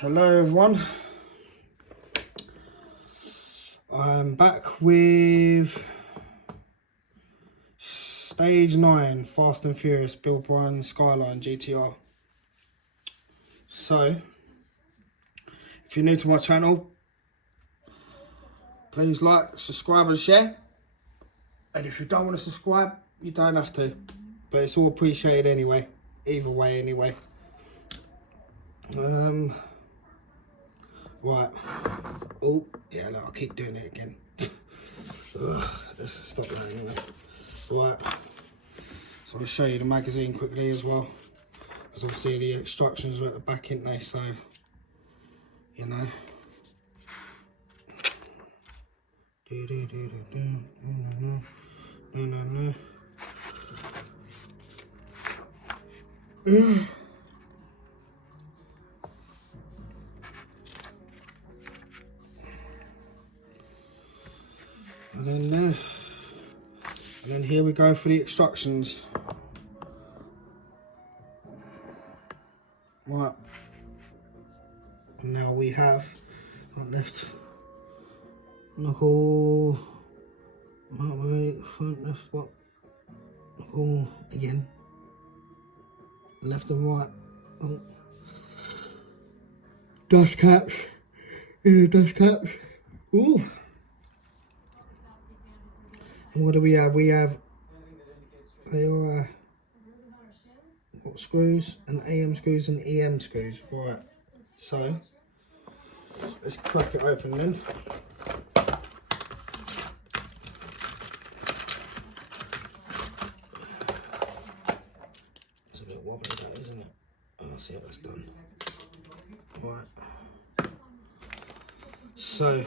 Hello everyone, I'm back with Stage 9 Fast and Furious Bill Bryan Skyline GTR. So, if you're new to my channel, please like, subscribe and share. And if you don't want to subscribe, you don't have to. But it's all appreciated anyway, either way anyway. Right. Oh, yeah, look, I'll keep doing it again. Let's stop that anyway. Right. So I'll show you the magazine quickly as well. Because obviously the instructions are at the back, ain't they? So, you know. And then here we go for the instructions. Right. And now we have front left knuckle, right, front left what? Knuckle again. Left and right. Oh. Dust caps. Dust caps. Ooh. And what do we have? We have what screws, and AM screws and EM screws. Right. So let's crack it open then. It's a bit wobbly that, isn't it? Oh, I'll see how that's done. Right. So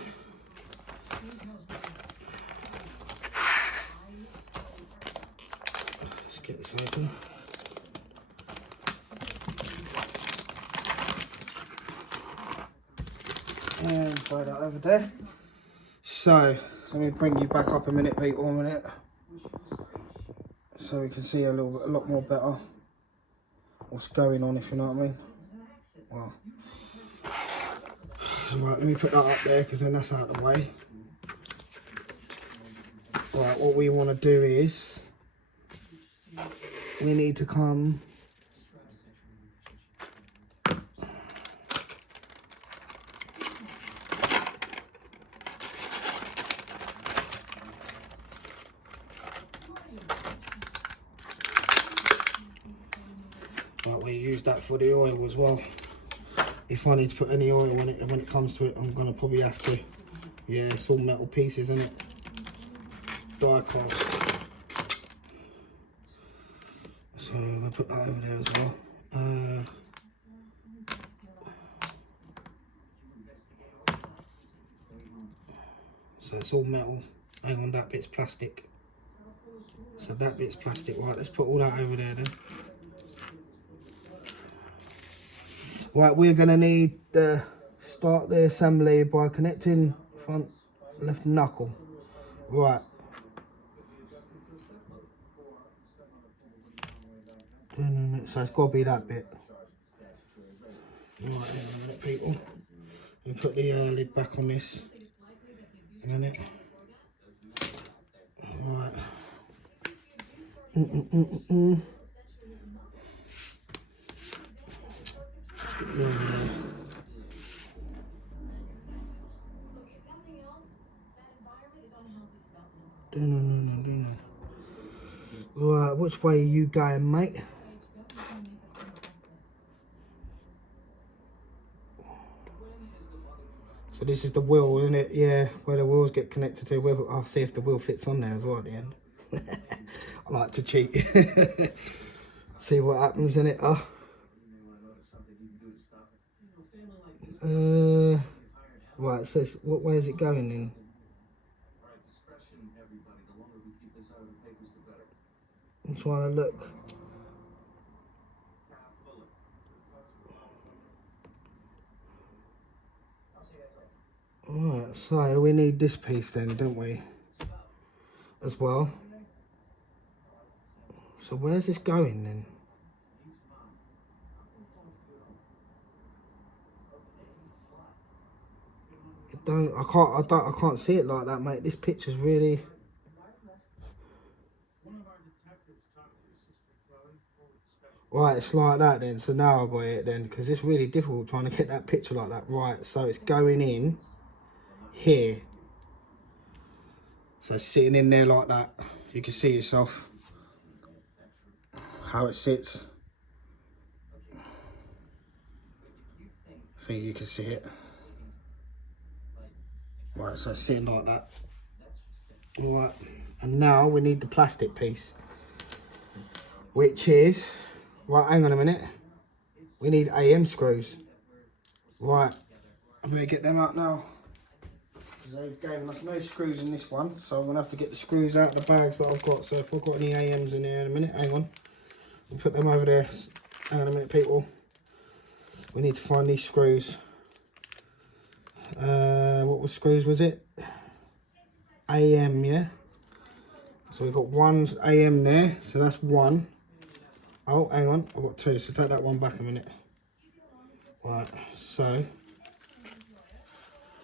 let's get this open. And throw that over there. So let me bring you back up a minute, people, a minute, so we can see a lot more better what's going on, if you know what I mean. Well, right, let me put that up there because then that's out of the way. Right, what we want to do is we need to come we use that for the oil as well. If I need to put any oil on it, when it comes to it, I'm gonna probably have to. Yeah, it's all metal pieces, isn't it? Die cast. So I'm gonna put that over there as well. So it's all metal. Hang on, that bit's plastic. So that bit's plastic. Right, let's put all that over there then. Right, we're going to need to start the assembly by connecting front left knuckle. Right. So it's got to be that bit. Right, hang on a minute, people. We put the lid back on this. In a minute. Right. Right, which way are you going, mate? So this is the wheel, isn't it? Yeah, where the wheels get connected to. I'll see if the wheel fits on there as well at the end. I like to cheat. See what happens in it. Right, so what way is it going in? I'm trying to look. Alright, so we need this piece then, don't we? As well. So where's this going then? I can't see it like that, mate. This picture's really. Right, it's like that then. So now I've got it then, because it's really difficult trying to get that picture like that. Right, so it's going in here. So it's sitting in there like that. You can see yourself how it sits. I think you can see it. Right, so it's sitting like that. Alright, and now we need the plastic piece, which is, right, hang on a minute. We need AM screws. Right, I'm going to get them out now. They've given us no screws in this one, so I'm going to have to get the screws out of the bags that I've got. So if I've got any AMs in there in a minute, hang on. We'll put them over there. Hang on a minute, people. We need to find these screws. What screws was it? AM, yeah? So we've got one AM there, so that's one. Oh, hang on, I've got two, so take that one back a minute. Right, so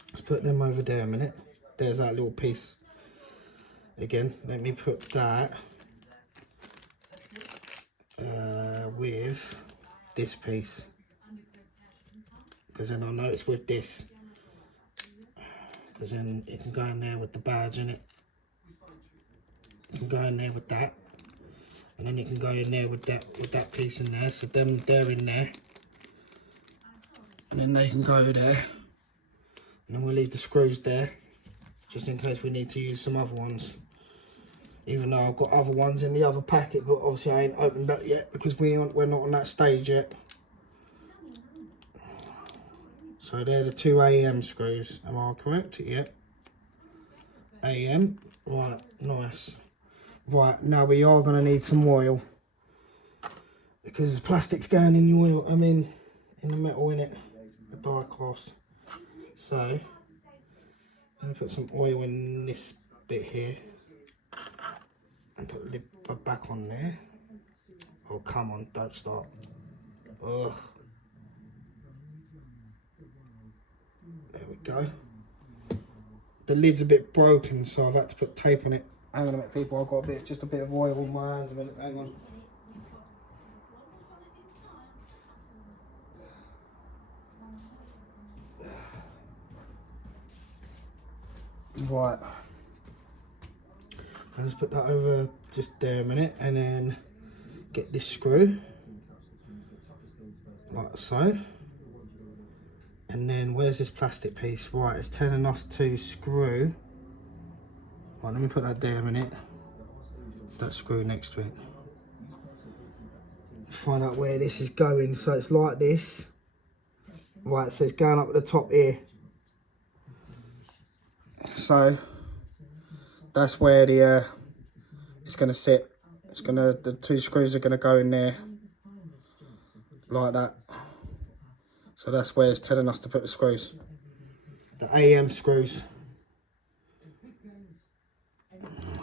let's put them over there a minute. There's that little piece. Again, let me put that with this piece, because then I'll know it's with this, because then it can go in there with the badge in it. It can go in there with that, and then it can go in there with that piece in there. So them, they're in there, and then they can go there, and then we'll leave the screws there, just in case we need to use some other ones. Even though I've got other ones in the other packet, but obviously I ain't opened that yet because we're not on that stage yet. So they're the two AM screws. Am I correct? Yep. AM. Right, nice. Right, now we are going to need some oil, because the plastic's going in the oil. I mean, in the metal in it, the die cast. So I'm going to put some oil in this bit here. And put the lid back on there. Oh, come on, don't stop. Ugh. There we go. The lid's a bit broken, so I've had to put tape on it. Hang on a minute, people. I've got just a bit of oil on my hands a minute. Hang on. Right. I'll just put that over just there a minute, and then get this screw like so. And then where's this plastic piece? Right, it's telling us to screw. Right, let me put that there a minute. That screw next to it. Find out where this is going. So it's like this. Right, so it's going up at the top here. So that's where the it's going to sit. The two screws are going to go in there like that. So that's where it's telling us to put the screws, the AM screws.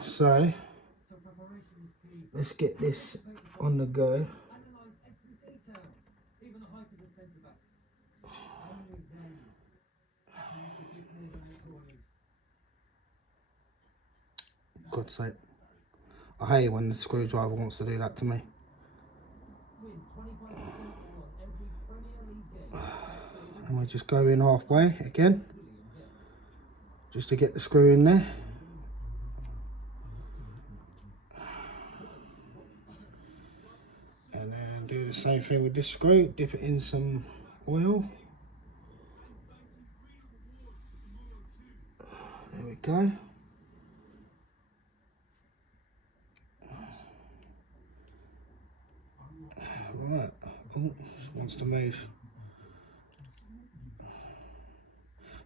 So let's get this on the go. God's sake. I hate when the screwdriver wants to do that to me. And we just go in halfway again, just to get the screw in there. And then do the same thing with this screw, dip it in some oil. There we go. Right, oh, wants to move.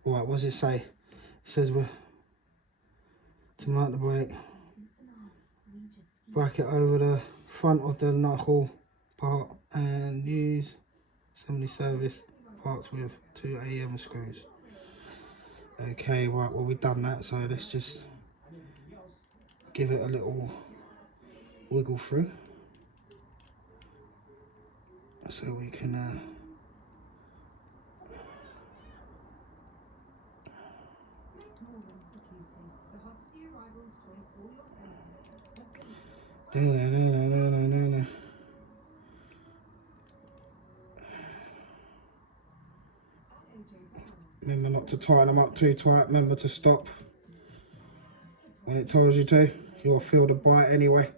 Right, what does it say? It says we're to mount the brake, bracket over the front of the knuckle part, and use assembly service parts with 2 AM screws. Okay, right, well we've done that, so let's just give it a little wiggle through, so we can Remember not to tighten them up too tight. Remember to stop when it tells you to. You'll feel the bite anyway.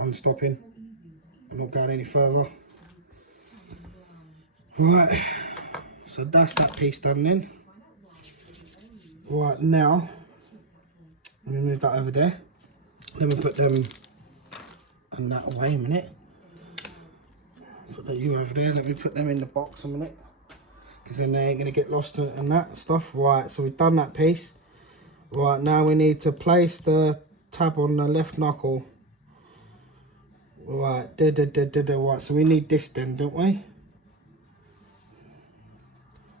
I'm stopping. I'm not going any further. Right, so that's that piece done then. Right, now, let me move that over there. Then we put them and that away a minute. Put that you over there, let me put them in the box a minute. Because then they ain't going to get lost and that stuff. Right, so we've done that piece. Right, now we need to place the tab on the left knuckle. Right, right, so we need this then, don't we?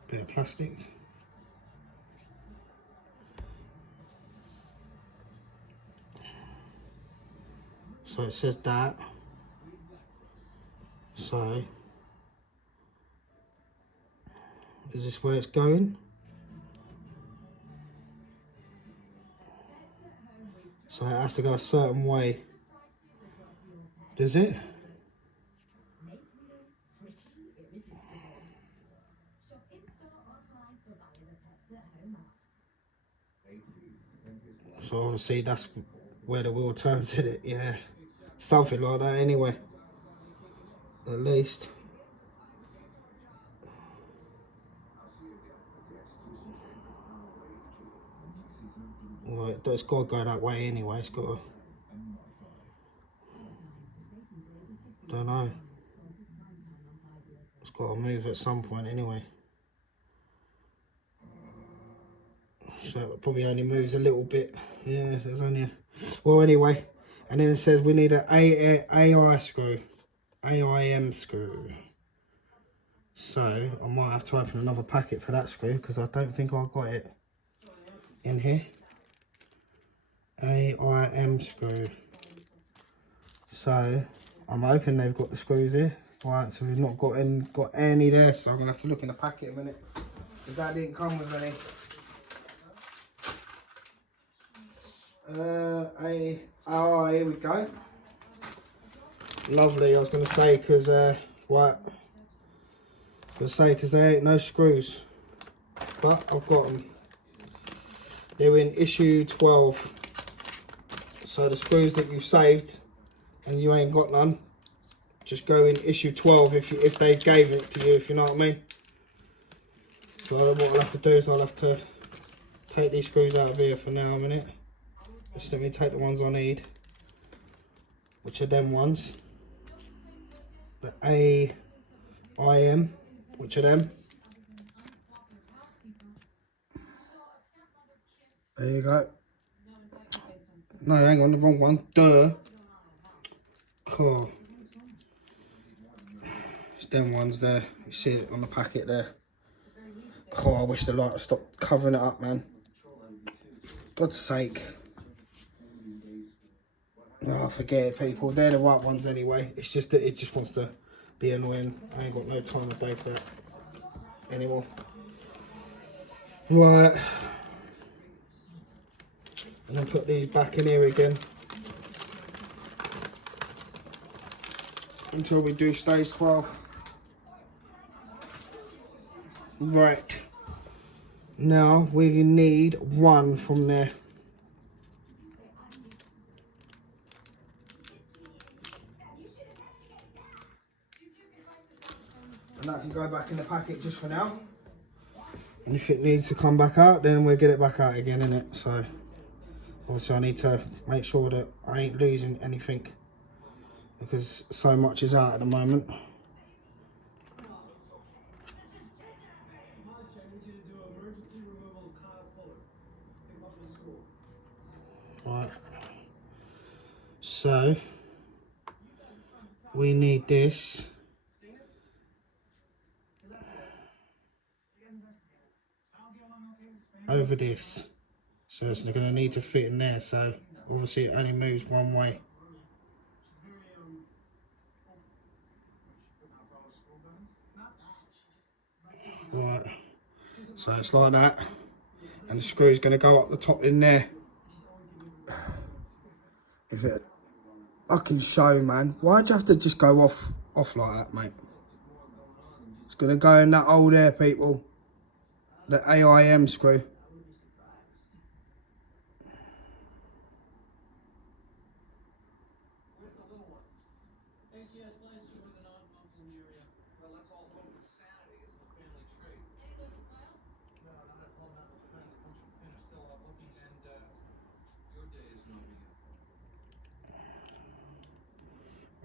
Bit of plastic. So it says that. So, is this where it's going? So it has to go a certain way. Does it? So obviously that's where the wheel turns, in it, yeah. Something like that anyway. At least. Well, it's got to go that way anyway. It's got to. Don't know. It's got to move at some point anyway. So it probably only moves a little bit. Yeah, there's only a... Well, anyway. And then it says we need an AI screw. AIM screw. So I might have to open another packet for that screw because I don't think I've got it in here. AIM screw. So I'm hoping they've got the screws here. Right, so we've not got any there, so I'm gonna have to look in the packet a minute. Because that didn't come with any. Oh, here we go. Lovely. I was gonna say because there ain't no screws, but I've got them. They're in issue 12. So the screws that you've saved and you ain't got none, just go in issue 12 if they gave it to you, if you know what I mean. So what I'll have to do is I'll have to take these screws out of here for now a minute. Just let me take the ones I need, which are them ones. The AIM, which are them. There you go. No, hang on, the wrong one. Duh. Cool. It's them ones there. You see it on the packet there. Cool, I wish the light stopped covering it up, man. God's sake. Oh, forget it, people. They're the right ones anyway. It's just that it just wants to be annoying. I ain't got no time of day for that anymore. Right. And then put these back in here again. Until we do stage 12. Right. Now we need one from there. And that can go back in the packet just for now. And if it needs to come back out, then we'll get it back out again, innit? So obviously I need to make sure that I ain't losing anything because so much is out at the moment. Right. So we need this. Over this. So it's going to need to fit in there. So obviously it only moves one way. Right. So it's like that. And the screw's going to go up the top in there. If it fucking show, man. Why'd you have to just go off like that, mate? It's gonna go in that hole there, people. The AIM screw.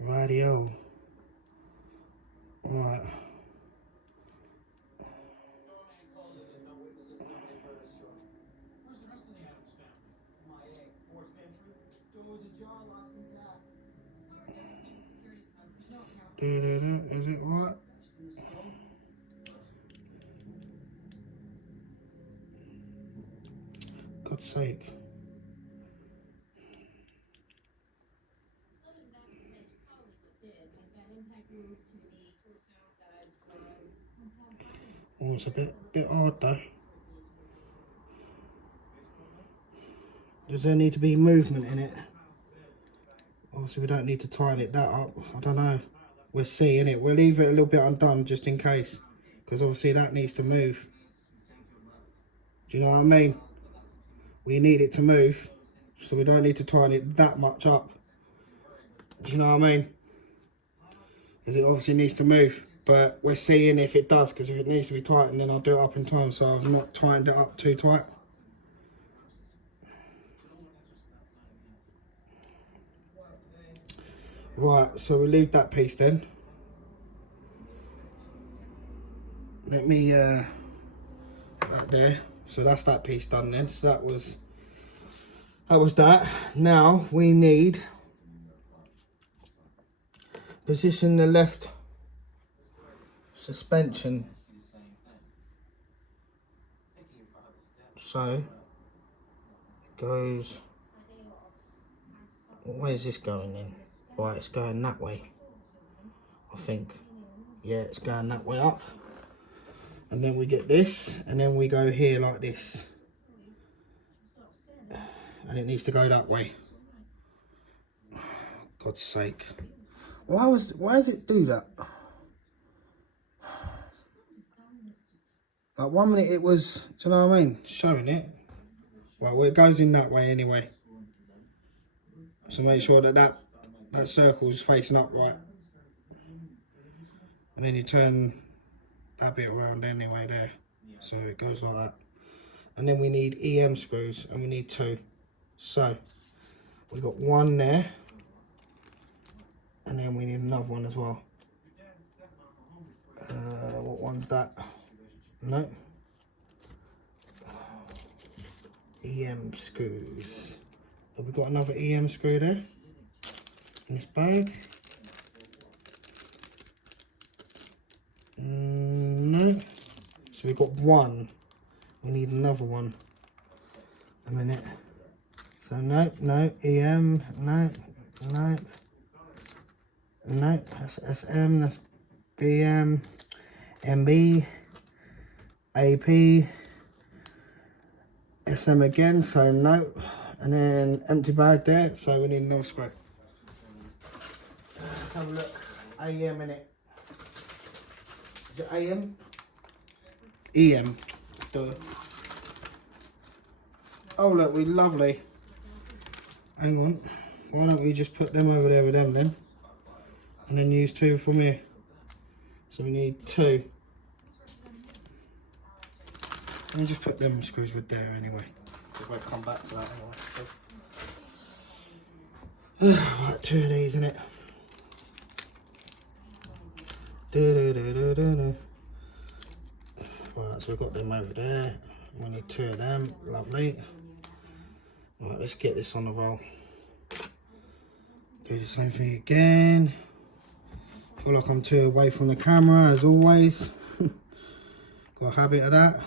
Radio. Right. Is it right? God's sake. Oh, it's a bit odd though. Does there need to be movement in it? Obviously we don't need to tighten it that up. I don't know. We'll see, innit? We'll leave it a little bit undone just in case. Because obviously that needs to move. Do you know what I mean? We need it to move. So we don't need to tighten it that much up. Do you know what I mean? Because it obviously needs to move. But we're seeing if it does. Because if it needs to be tightened, then I'll do it up in time. So I've not tightened it up too tight. Right, so we'll leave that piece then. Let me, right there. So that's that piece done then. So that was that. Now we need position the left suspension. So it goes. Where's this going then? Right, it's going that way. I think. Yeah, it's going that way up. And then we get this, and then we go here like this. And it needs to go that way. God's sake. Why does it do that? Like 1 minute it was, do you know what I mean? Showing it. Well, it goes in that way anyway. So make sure that circle's facing up right. And then you turn that bit around anyway there. So it goes like that. And then we need EM screws, and we need 2. So we've got 1 there. And then we need another one as well. What one's that? No. EM screws. Have we got another EM screw there in this bag? No. So we've got 1. We need another one. A minute. So no, EM, no. That's SM, that's BM, MB, AP, SM again, so no. And then empty bag there, so we need another screw. Let's have a look. AM in it. Is it AM? EM. Duh. Oh look, we lovely. Hang on. Why don't we just put them over there with them then? And then use 2 from here. So we need 2. Let me just put them screws with there anyway. We'll come back to that anyway. Right, 2 of these in it. Right, so we've got them over there. We need 2 of them. Lovely. Right, let's get this on the roll. Do the same thing again. Feel like I'm too away from the camera as always. Got a habit of that.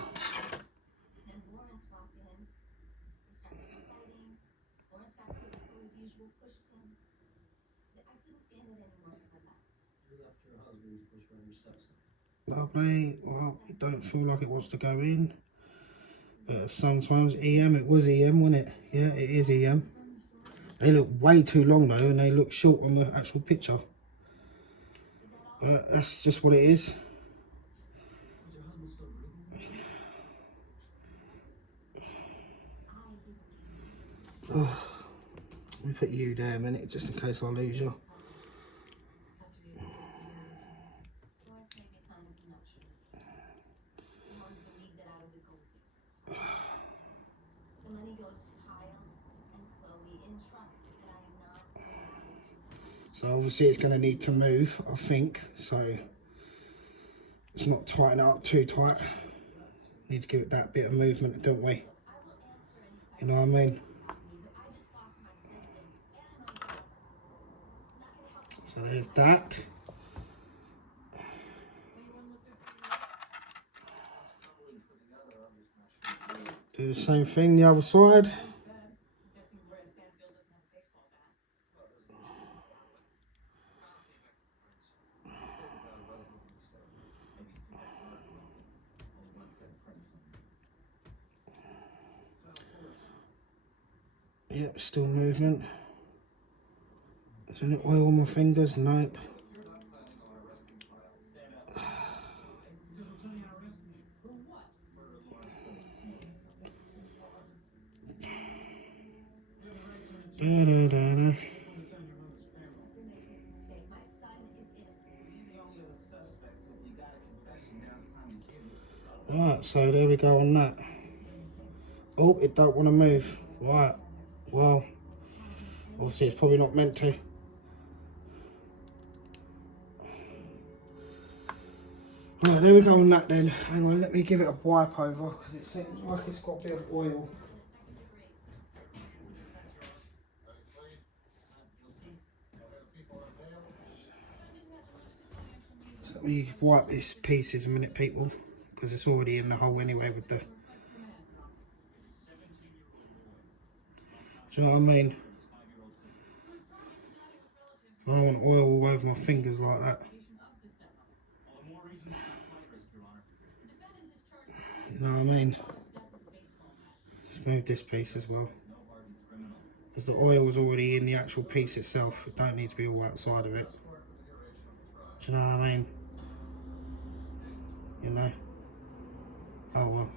Lovely. Well, it don't feel like it wants to go in. But sometimes EM, it was EM, wasn't it? Yeah, it is EM. They look way too long though, and they look short on the actual picture. But that's just what it is. Oh, let me put you there a minute, just in case I lose you. So obviously it's going to need to move, I think. So it's not tighten it up too tight. Need to give it that bit of movement, don't we? You know what I mean? So there's that. Do the same thing the other side. Yep, still movement. Is there any oil on my fingers? Nope. Right, so there we go on that. Oh, it don't want to move. Right, well, obviously it's probably not meant to. Right, there we go on that then. Hang on, let me give it a wipe over, because it seems like it's got a bit of oil. So let me wipe this pieces a minute, people, because it's already in the hole anyway with the... Do you know what I mean? I don't want oil all over my fingers like that. You know what I mean? Let's move this piece as well. As the oil is already in the actual piece itself, it don't need to be all outside of it. Do you know what I mean? You know? Oh well.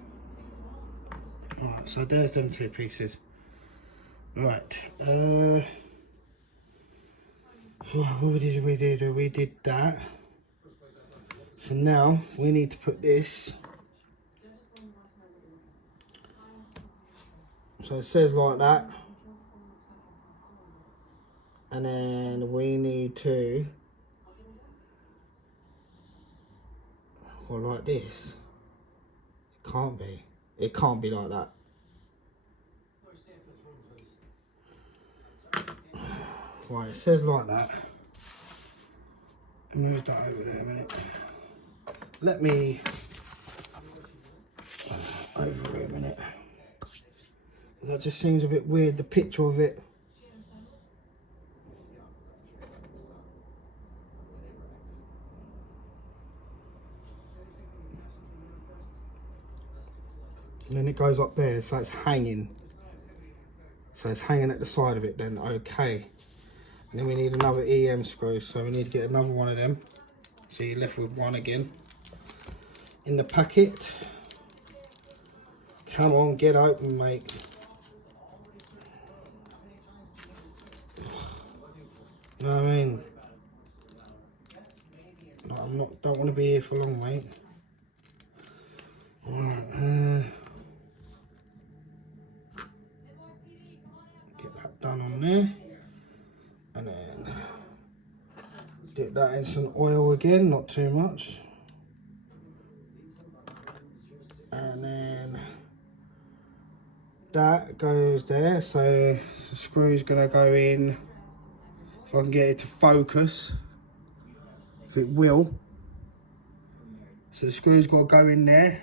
Alright, so there's them two pieces. Right. What did we do? We did that. So now we need to put this. So it says like that. And then we need to, or like this. It can't be. It can't be like that. Right, it says like that. Move that over there a minute. Let me over here a minute. That just seems a bit weird, the picture of it. And then it goes up there, so it's hanging. So it's hanging at the side of it then, okay. And then we need another EM screw, so we need to get another one of them. So you're left with one again. In the packet. Come on, get open, mate. You know what I mean? No, don't want to be here for long, mate. Alright, get that done on there. And then dip that in some oil again, not too much. And then that goes there, so the screw's gonna go in. If I can get it to focus, if it will. So the screw's got to go in there.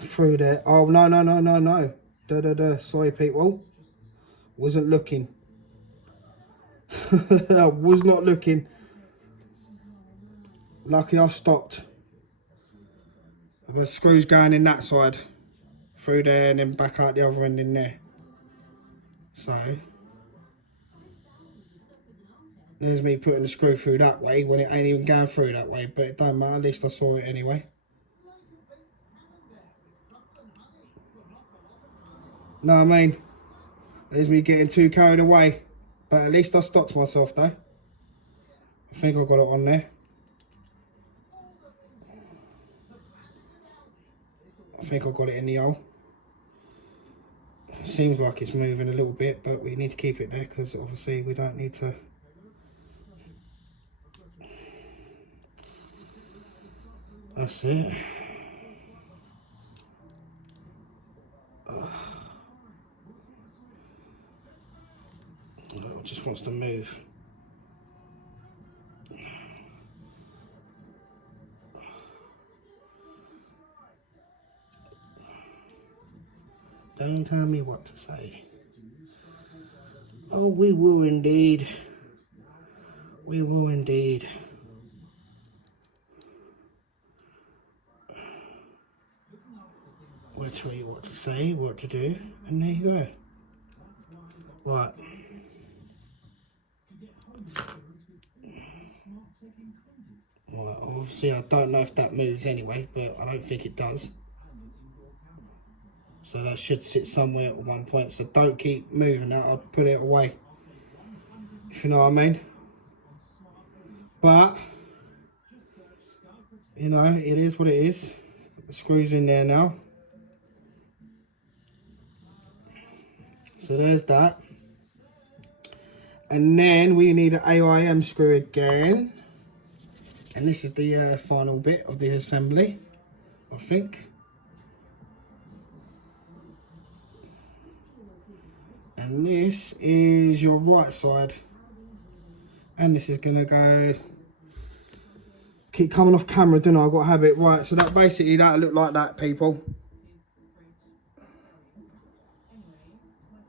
Through there. Oh, no, no, no, no, no. Sorry, people. Wasn't looking. I was not looking. lucky I stopped. The screws going in that side, through there and then back out the other end in there. So there's me putting the screw through that way when it ain't even going through that way, but it don't matter, at least I saw it anyway. Know what I mean? There's me getting too carried away, but at least I stopped myself though. I think I got it on there. I think I got it in the hole. Seems like it's moving a little bit, but we need to keep it there because obviously we don't need to. That's it. It just wants to move. Don't tell me what to say. Oh, we will indeed. We will indeed. We'll tell you what to say, what to do, and there you go. Right. Right, obviously I don't know if that moves anyway, but I don't think it does. So that should sit somewhere at one point, so don't keep moving that, I'll put it away. If you know what I mean. But, you know, it is what it is. Put the screws in there now. So there's that. And then we need an AIM screw again. And this is the final bit of the assembly, I think. And this is your right side. And this is gonna go, keep coming off camera, don't I? I've got to have it right. So that basically, that'll look like that, people.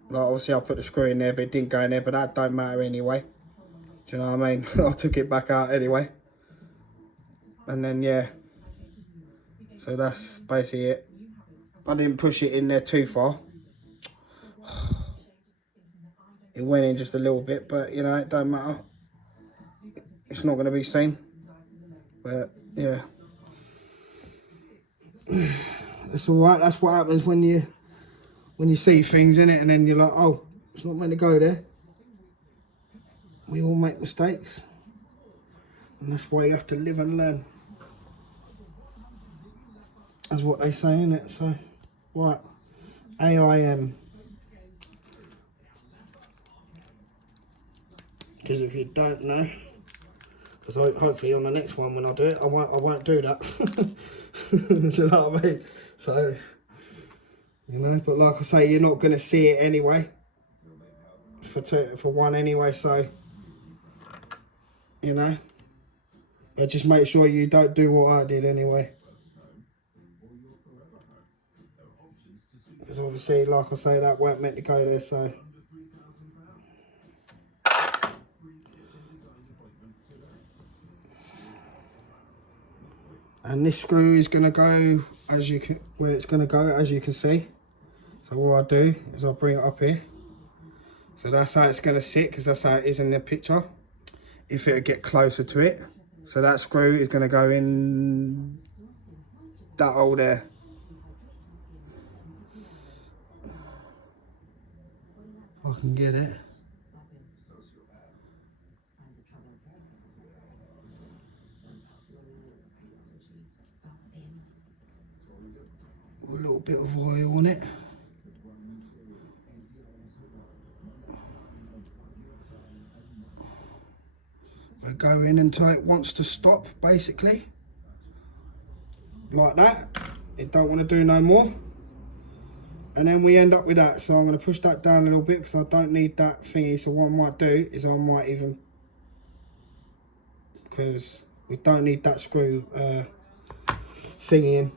Like obviously I put the screw in there, but it didn't go in there, but that don't matter anyway. Do you know what I mean? I took it back out anyway. And then yeah, so that's basically it. I didn't push it in there too far. It went in just a little bit, but you know, it don't matter. It's not going to be seen. But yeah, it's all right. That's what happens when you see things in it, and then you're like, oh, it's not meant to go there. We all make mistakes, and that's why you have to live and learn. That's what they say, isn't it? So, right, AIM. Because if you don't know, because hopefully on the next one when I do it, I won't do that. Do you know what I mean? So, you know, but like I say, you're not going to see it anyway. For one anyway, so, you know, but just make sure you don't do what I did anyway. Because obviously, like I say, that weren't meant to go there, so. And this screw is going to go as you can, where it's going to go, as you can see. So what I'll do is I'll bring it up here. So that's how it's going to sit, because that's how it is in the picture. If it'll get closer to it. So that screw is going to go in that hole there. I can get it. A little bit of oil on it. We go in until it wants to stop, basically. Like that. It don't want to do no more. And then we end up with that. So I'm going to push that down a little bit because I don't need that thingy. So what I might do is I might even, because we don't need that screw thingy in.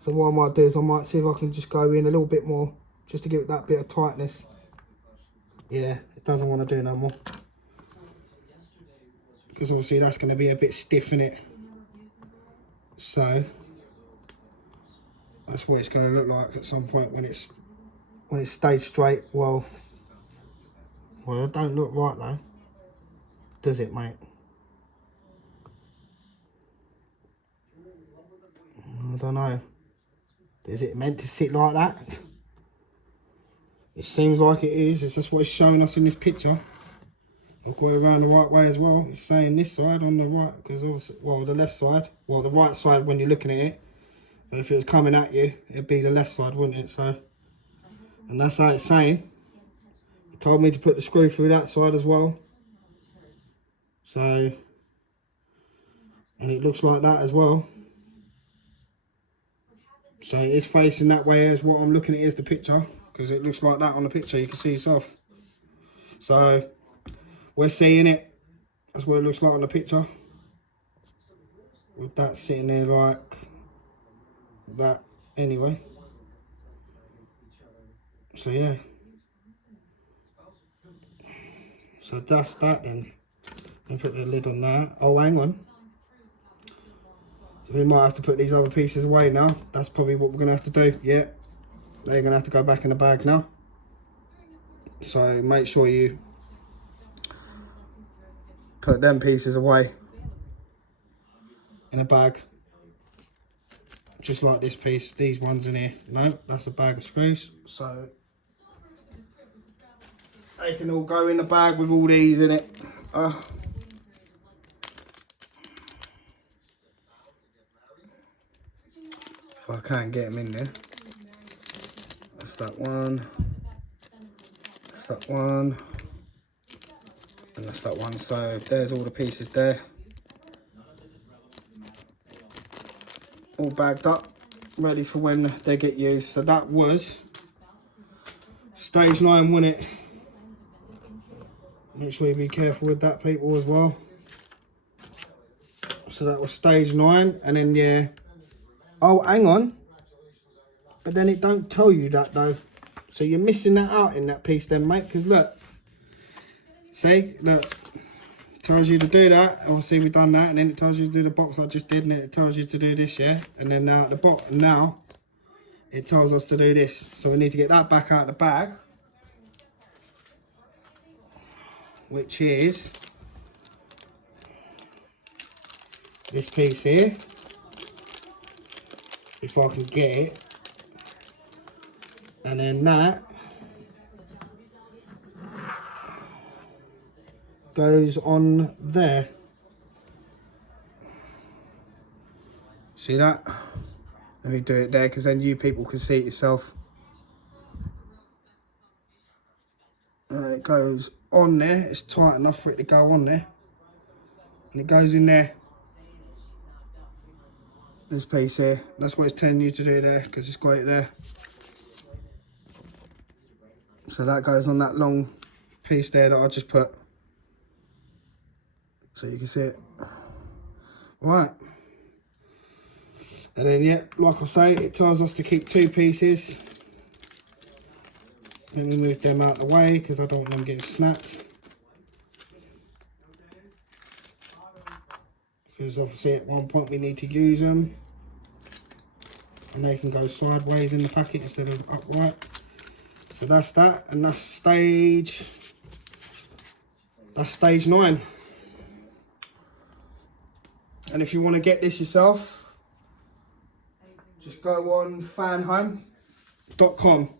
So what I might do is I might see if I can just go in a little bit more, just to give it that bit of tightness. Yeah, it doesn't want to do no more. Because obviously that's going to be a bit stiff in it. So that's what it's going to look like at some point when it's stayed straight. Well, it don't look right though, does it, mate? I don't know. Is it meant to sit like that? It seems like it is. It's just what it's showing us in this picture. I've got it around the right way as well. It's saying this side on the right, because obviously, well, the left side, well, the right side when you're looking at it. But if it was coming at you, it'd be the left side, wouldn't it? So, and that's how it's saying. It told me to put the screw through that side as well. So, and it looks like that as well. So it is facing that way as what I'm looking at is the picture, because it looks like that on the picture. You can see yourself. So we're seeing it. That's what it looks like on the picture. With that sitting there like that anyway. So yeah. So that's that then. And put the lid on that. Oh, hang on. So we might have to put these other pieces away now. That's probably what we're going to have to do. Yeah. They're going to have to go back in the bag now. So make sure you put them pieces away in a bag. Just like this piece. These ones in here. No, that's a bag of screws. So they can all go in the bag with all these in it. If I can't get them in there. That's that one. That's that one. And that's that one. So there's all the pieces there. All bagged up, ready for when they get used. So that was stage 9, wasn't it? Make sure you be careful with that, people, as well. So that was stage 9, and then yeah. Oh, hang on. But then it don't tell you that though. So you're missing that out in that piece then, mate. Because look, see, look, tells you to do that. Obviously we've done that, and then it tells you to do the box I just did, and it tells you to do this, yeah. And then now at the bottom, now it tells us to do this. So we need to get that back out of the bag, which is this piece here. If I can get it. And then that goes on there. See that? Let me do it there, because then you people can see it yourself. And it goes on there. It's tight enough for it to go on there. And it goes in there. This piece here. That's what it's telling you to do there, because it's got it there. So that goes on that long piece there that I just put. So you can see it. Right. And then, yeah, like I say, it tells us to keep 2 pieces. Let me move them out of the way, because I don't want them getting snapped. Because obviously at one point we need to use them. And they can go sideways in the packet instead of upright. So that's that, and that's stage 9. And if you want to get this yourself, just go on fanhome.com,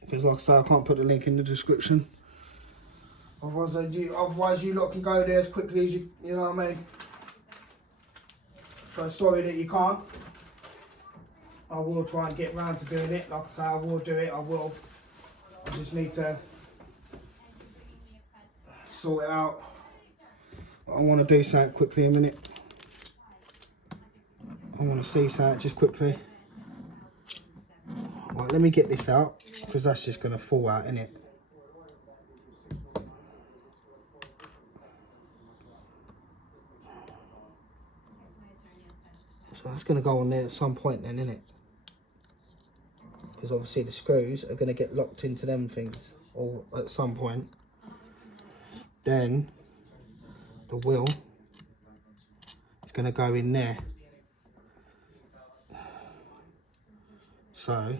because like I say, I can't put the link in the description. Otherwise you lot can go there as quickly as you know what I mean. So sorry that you can't. I will try and get round to doing it. Like I say, I will do it. I will. I just need to sort it out. I want to do something quickly in a minute. I want to see something just quickly. Right, let me get this out, because that's just going to fall out, innit? So that's going to go on there at some point then, innit? Because obviously the screws are going to get locked into them things, or at some point. Then the wheel is going to go in there. So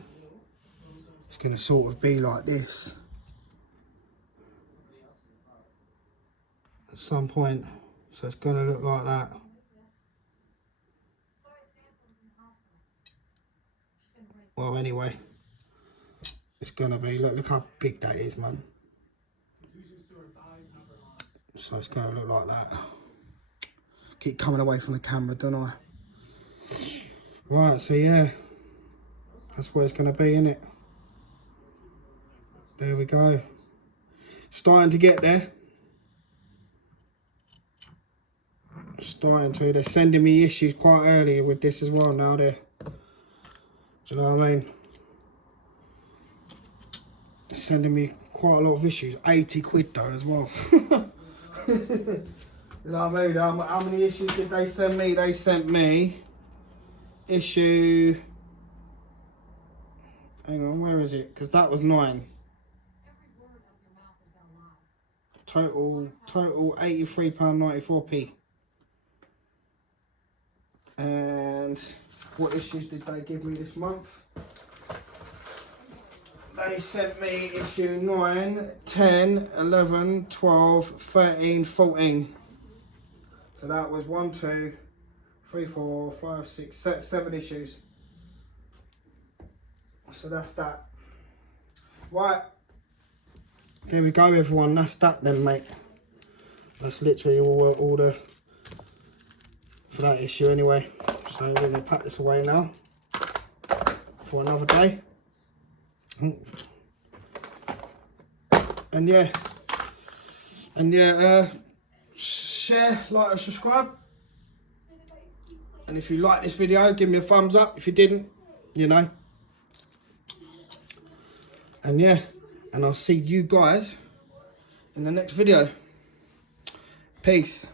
it's going to sort of be like this at some point. So it's going to look like that. Well, anyway, it's going to be, look how big that is, man. So it's going to look like that. Keep coming away from the camera, don't I? Right, so yeah, that's where it's going to be, isn't it? There we go. Starting to get there. Starting to. They're sending me issues quite early with this as well now. Do you know what I mean? They're sending me quite a lot of issues. 80 quid though as well. You know what I mean? How many issues did they send me? They sent me issue... Hang on, where is it? Because that was 9. Total £83.94p. And what issues did they give me this month? They sent me issue 9, 10, 11, 12, 13, 14. So that was 1, 2, 3, 4, 5, 6, 7 issues. So that's that. Right. There we go, everyone. That's that then, mate. That's literally all the for that issue anyway. So we're going to pack this away now for another day. And yeah, share, like and subscribe. And if you like this video, give me a thumbs up. If you didn't, you know. And yeah, and I'll see you guys in the next video. Peace.